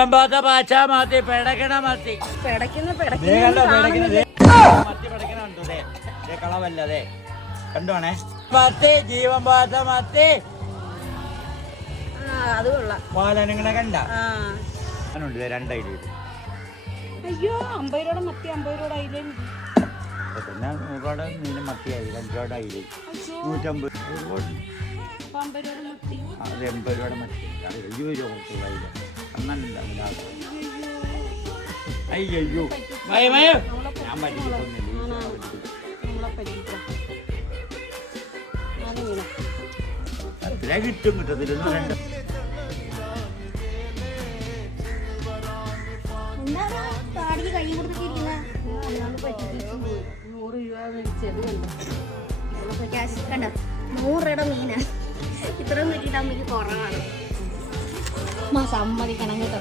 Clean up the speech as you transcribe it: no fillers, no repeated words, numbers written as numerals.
പാച്ച മത്തി പെടക്കണ മത്തി കളവല്ലേ കണ്ടോണേ മത്തി ജീവൻ പാത്ത മത്തി പാലനങ്ങനെ കണ്ട ഉണ്ട് 2 ഐഡിയ. അയ്യോ 50 രൂപയുടെ മത്തി 50 രൂപയുടെ ഐഡിയ പിന്നെ 100 രൂപയുടെ മീനും മത്തിയായി 2 രൂപയുടെ ഐഡിയ 150 അത് 80 രൂപയുടെ മത്തി 20 രൂപ കൊടുത്തതായില്ല അങ്ങനെ അയ്യോ ഞാൻ പറ്റിക്കൊന്നില്ല അത്ര കിട്ടും കിട്ടത്തില്ല 100 രൂപയുടെ മീനാ ഇത്രയും കിട്ടിയിട്ട് അമ്മയ്ക്ക് കുറവാണ്. സമ്മതിക്കണം കേട്ടോ.